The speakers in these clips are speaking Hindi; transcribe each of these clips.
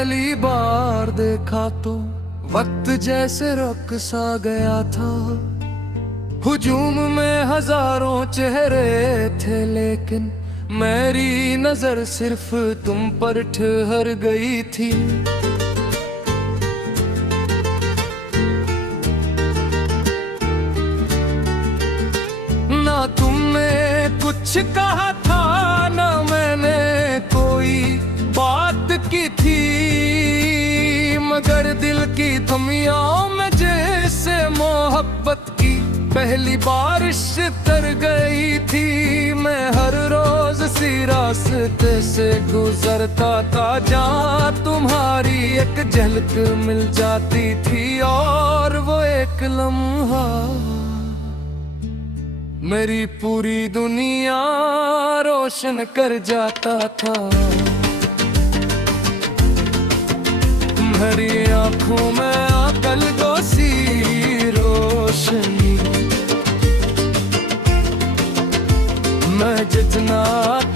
पहली बार देखा तो वक्त जैसे रुक सा गया था। हुजूम में हजारों चेहरे थे, लेकिन मेरी नजर सिर्फ तुम पर ठहर गई थी। ना तुमने कुछ कहा था, ना मैंने कोई बात की थी, मगर दिल की धुमियाओं में जैसे मोहब्बत की पहली बारिश तर गई थी। मैं हर रोज सी रास्ते से गुजरता था, जहाँ तुम्हारी एक झलक मिल जाती थी, और वो एक लम्हा मेरी पूरी दुनिया रोशन कर जाता था। तुम्हारी आंखों में अकल गोसी रोशनी, मैं जितना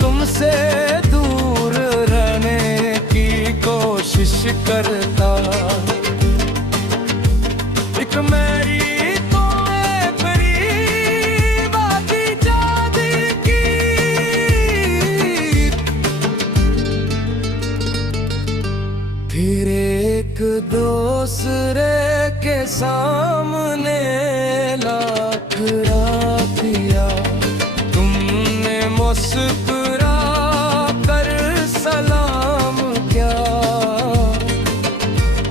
तुमसे दूर रहने की कोशिश करता, एक मेरी फिर एक दूसरे के सामने लाख रातिया तुमने मुस्कुरा कर सलाम किया,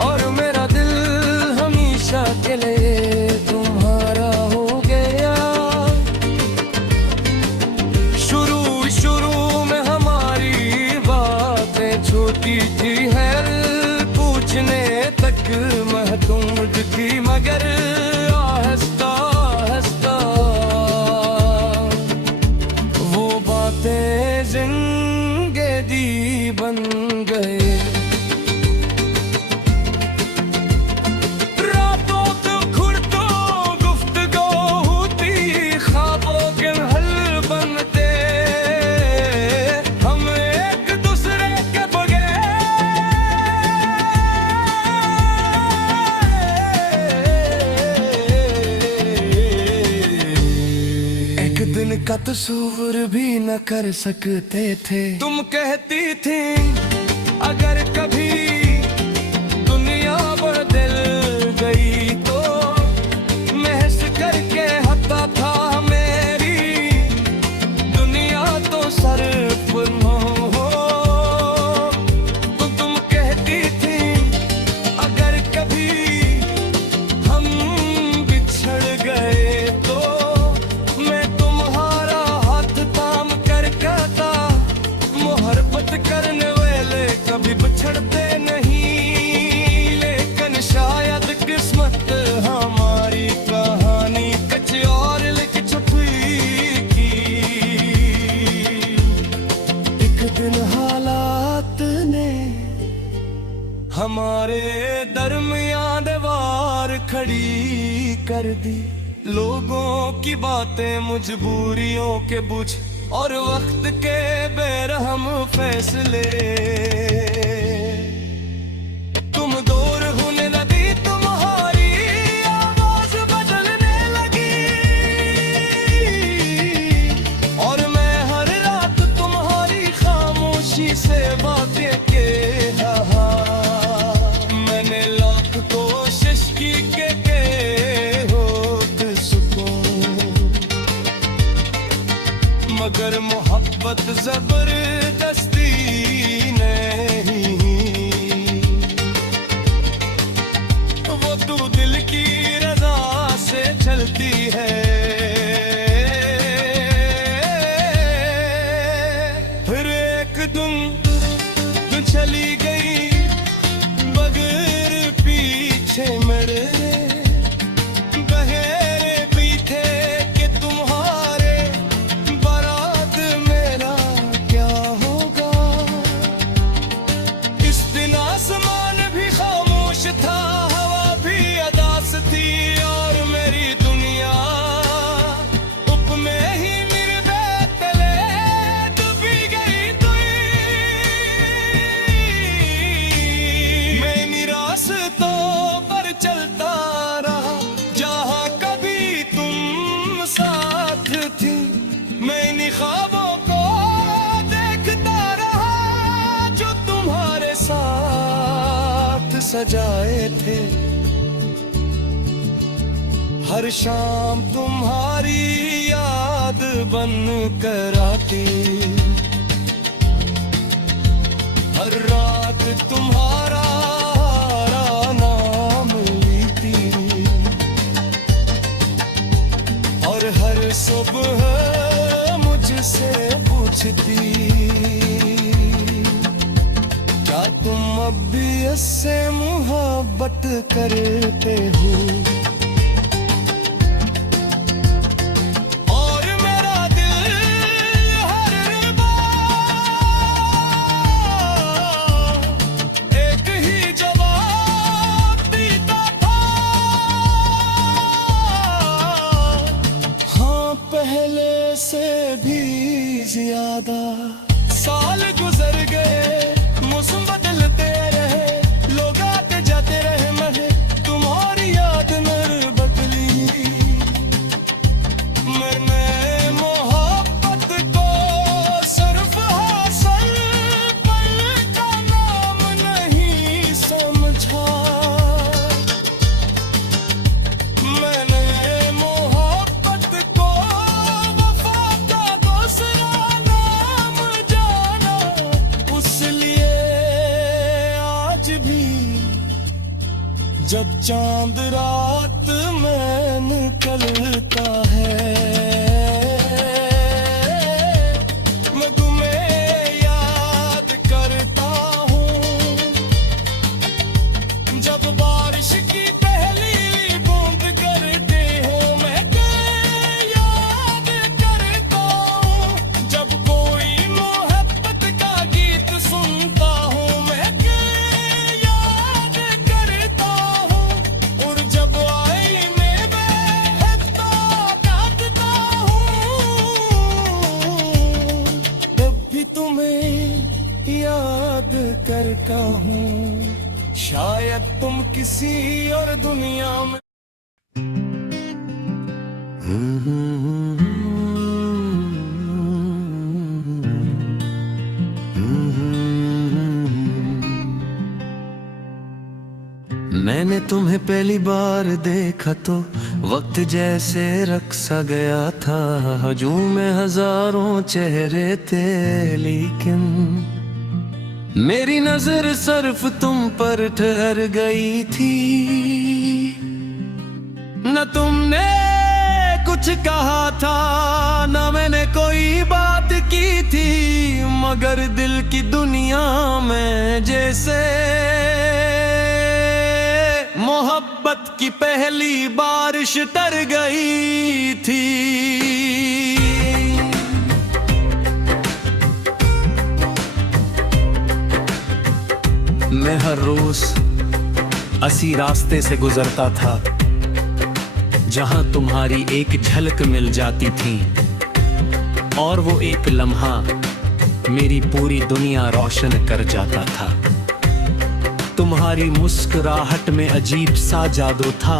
और मेरा दिल हमेशा के लिए तुम्हारा हो गया। शुरू में हमारी बातें छोटी थी, है पूछने तक महदूद थी, मगर आहिस्ता आहिस्ता वो बातें जिंदगी बन गए। रातों तो खुर्दों गुफ्तगू होती, ख्वाबों के हल बनते, हम एक दूसरे के दिन का तस्वीर भी न कर सकते थे। तुम कहती थी अगर कभी दुनिया बदल गई तो, महस करके हता था मेरी दुनिया तो सर्फ हो। तो तुम कहती थी अगर कभी हम बिछड़ गए तो, करने वाले कभी बिछड़ते नहीं, लेकिन शायद किस्मत हमारी कहानी कुछ और लिख छुपी की। एक दिन हालात ने हमारे दरमियान दीवार खड़ी कर दी, लोगों की बातें मजबूरियों के बुझ और वक्त के बेरहम फैसले। तुम दूर होने लगी, तुम्हारी आवाज बदलने लगी, और मैं हर रात तुम्हारी खामोशी से बातें के रहा। मैंने लाख कोशिश की के होत सुकून, मगर मोहब्बत जबरदस्ती नहीं सजाए थे। हर शाम तुम्हारी याद बन कर आती, हर रात तुम्हारा नाम लेती, और हर सुबह मुझसे पूछती, क्या तुम अब भी इससे मोहब्बत करते हो? और मेरा दिल हर बार एक ही जवाब देता था, हाँ पहले से भी ज्यादा। साल गुजर गए, मौसम बदलते रहे, लोग आते जाते रहे, मरे तुम्हारी याद न बदली। मैंने मोहब्बत को सिर्फ हासिल पल का नाम नहीं समझा। मैंने मोहब्बत को वफा का दूसरा नाम जाना, उसलिए आज भी जब चांद रात में निकलता है, मैं तुम्हें याद करता हूँ। जब बारिश की पहली बूंद गिरते हो, मैं तुम्हें याद करता हूँ। जब कोई मोहब्बत का गीत सुनता हूँ, मैं तुम्हें याद करता हूँ। और जब आईने में तो काटता हूँ, तब भी तुम्हें याद करता हूँ। शायद तुम किसी और दुनिया में। मैंने तुम्हें पहली बार देखा तो वक्त जैसे रख सा गया था। हजूम में हजारों चेहरे थे, लेकिन मेरी नजर सिर्फ तुम पर ठहर गई थी। न तुमने कुछ कहा था, न मैंने कोई बात की थी, मगर दिल की दुनिया में जैसे मोहब्बत की पहली बारिश टर गई थी। मैं हर रोज इसी रास्ते से गुजरता था, जहां तुम्हारी एक झलक मिल जाती थी, और वो एक लम्हा मेरी पूरी दुनिया रोशन कर जाता था। तुम्हारी मुस्कुराहट में अजीब सा जादू था,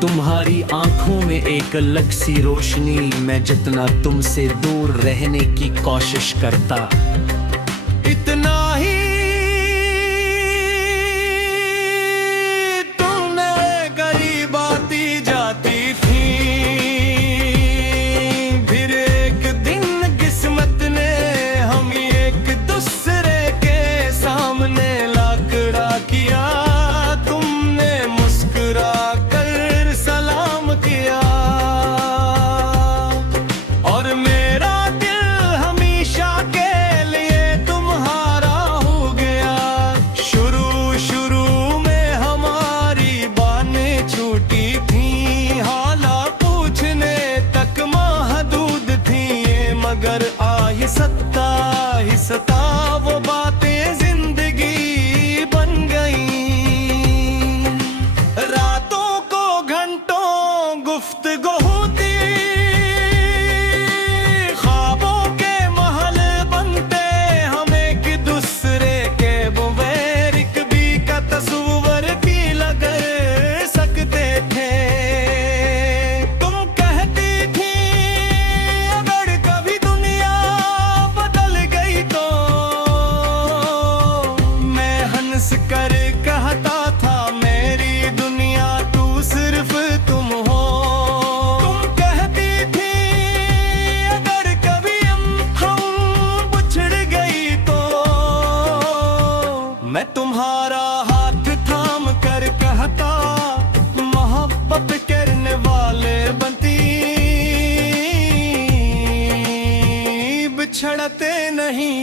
तुम्हारी आंखों में एक अलग सी रोशनी। मैं जितना तुमसे दूर रहने की कोशिश करता, इतना ही तुमने करीब आती जाती थी। फिर एक दिन किस्मत ने हम एक दूसरे के सामने ला खड़ा किया। तुमने मुस्कुरा कर सलाम किया, और मेरा दिल हमेशा के लिए तुम्हारा तुम्हारा हाथ थाम कर कहता, मोहब्बत करने वाले बनती, बिछड़ते नहीं।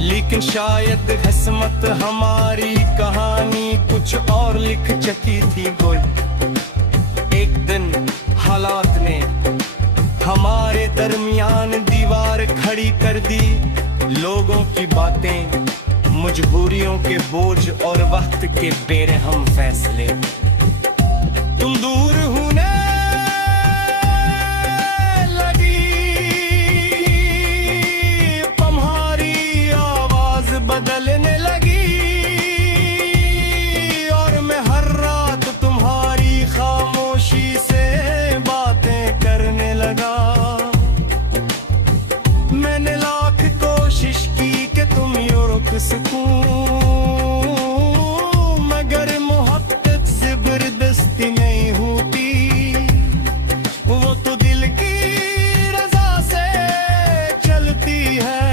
लेकिन शायद किस्मत हमारी कहानी कुछ और लिख चुकी थी कोई। एक दिन हालात ने हमारे दरमियान दीवार खड़ी कर दी। लोगों की बातें, मजबूरियों के बोझ और वक्त के बेरहम फैसले। तुम दूर होने लगी, तुम्हारी आवाज बदलने लगी, और मैं हर रात तुम्हारी खामोशी से बातें करने लगा। मैंने लाख कोशिश की कि तुम यूं रुक सकूं, मगर मोहब्बत जबरदस्ती नहीं होती। वो तो दिल की रजा से चलती है।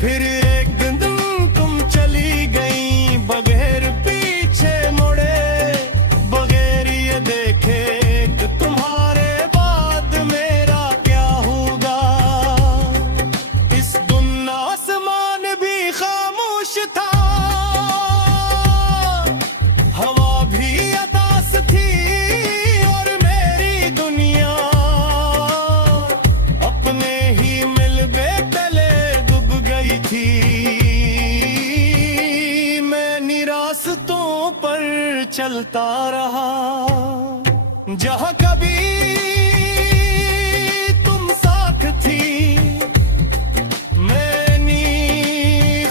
फिर एक दिन तुम चली गई बगैर पीछे मुड़े, बगैर ये देखे कि तुम्हारे बाद मेरा क्या होगा। इस दिन आसमान भी खामोश था, हवा भी अदास थी, और मेरी दुनिया अपने ही मिलबे तले डूब गई थी। मैं निरास्तों पर चलता रहा, जहां कभी तुम साथ थी। मैंने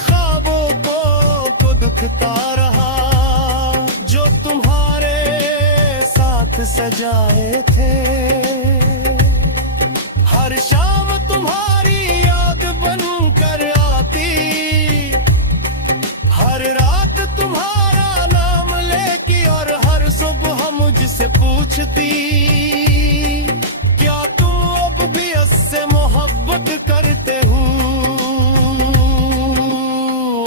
ख्वाबों को दुखता रहा, जो तुम्हारे साथ सजाए थे। हर शाम तुम्हारी याद बनकर आती, हर रात तुम्हारा नाम लेके, और हर सुबह मुझसे पूछती, क्या तुम अब भी उससे मोहब्बत करते हो।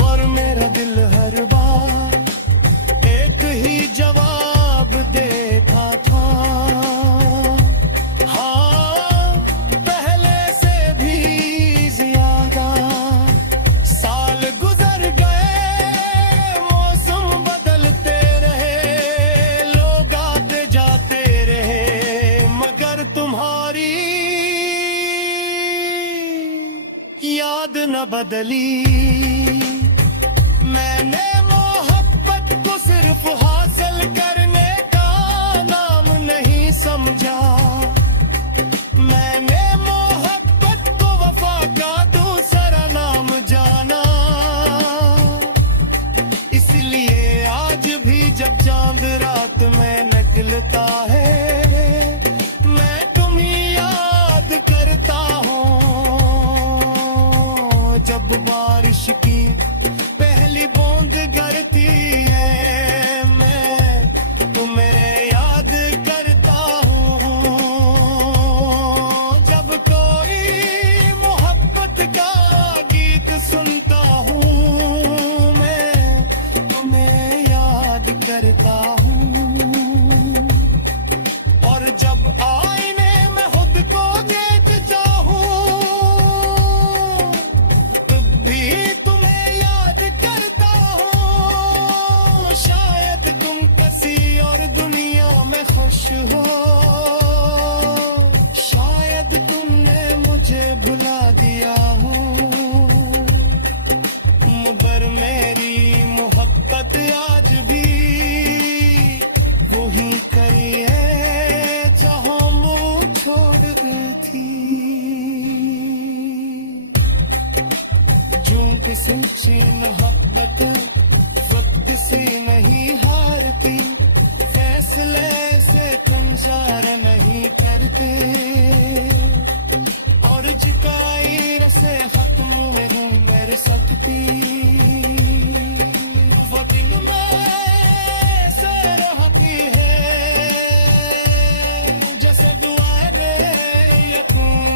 और मेरा दिल हर बार एक ही जवाब देता था, हाँ, पहले से भी ज्यादा। साल गुजर गए, मौसम बदलते रहे, लोग आते जाते रहे, मगर तुम्हारी याद न बदली। मैंने मोहब्बत को सिर्फ हासिल करने का नाम नहीं समझा, मैंने मोहब्बत को वफा का दूसरा नाम जाना। इसलिए आज भी जब चांद रात में निकलता है, मैं तुम्हें याद करता हूँ। जब बारिश की पहली बूंद गिरती है, मैं तुम्हें याद करता हूँ। जब कोई मोहब्बत का गीत सुनता हूँ, मैं तुम्हें याद करता हूँ। और जब आईने में खुद को देख जाऊं, तब भी तुम्हें याद करता हूँ। शायद तुम किसी और दुनिया में खुश हो, शायद तुमने मुझे भुला दिया हो, मगर मेरी मोहब्बत आज भी वही करी है जहाँ मुँह छोड़ गई थी। झूठ सच्ची मोहब्बत वक्त से नहीं हारती, फैसले से तुम जार नहीं करते, और झुकाई रसे खत्म में मेरे सकती। वो दिन में से रहती है, जैसे दुआएं में यकीन,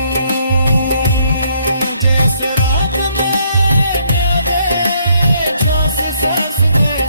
जैसे रात में नींदें सांस दे